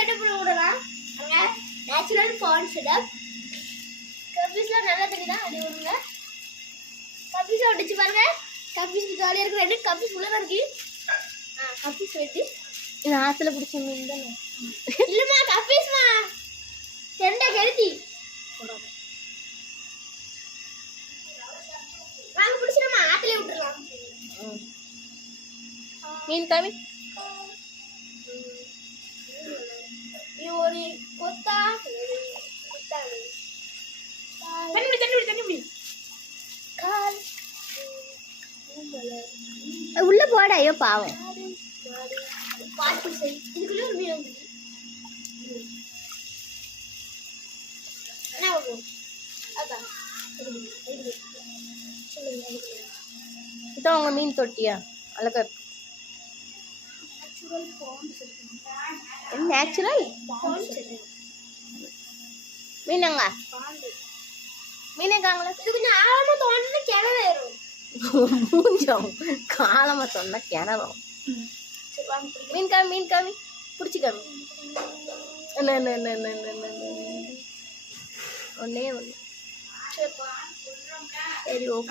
Setup விடலாம். அங்க natural bond setup. கப்பீஸ்லாம் நல்லா தெரியுதா? அடி விடுங்க. கப்பீஸ் ஒட்டிச்சு பாருங்க. கப்பீஸ் ஜாலியாக இருக்கு. ரெண்டு கப்பீஸ் உள்ள தான் இருக்கு. கப்பீஸ் வெட்டி இது ஆற்றுல பிடிச்ச மீன் தானே? இல்லைம்மா கப்பீஸ்மா தெண்டை கெடுத்தி வாங்க பிடிச்சிடமா ஆற்றுல விட்டுறலாம். மீன் காமி. இது ஒரு கொத்தா கால் உள்ள போட. ஐயோ பாவம். பாட்டு செய். இதுக்குள்ளே ஒரு மீன் வந்து என்ன ஆகும்? அதான் இதான் உங்க மீன் தொட்டியா? அழகா இருக்கு. நேச்சுரல் மீனங்க. மீனக்காங்களா? இது கொஞ்சம் ஆழமா தோணுன்னு கிணறு ஏறும். மூஞ்சம் காலமா சொன்னா கிணறும். மீன் காமி, மீன் காமி, பிடிச்சி காமி. ஒன்னே ஒன்று. சரி ஓகே.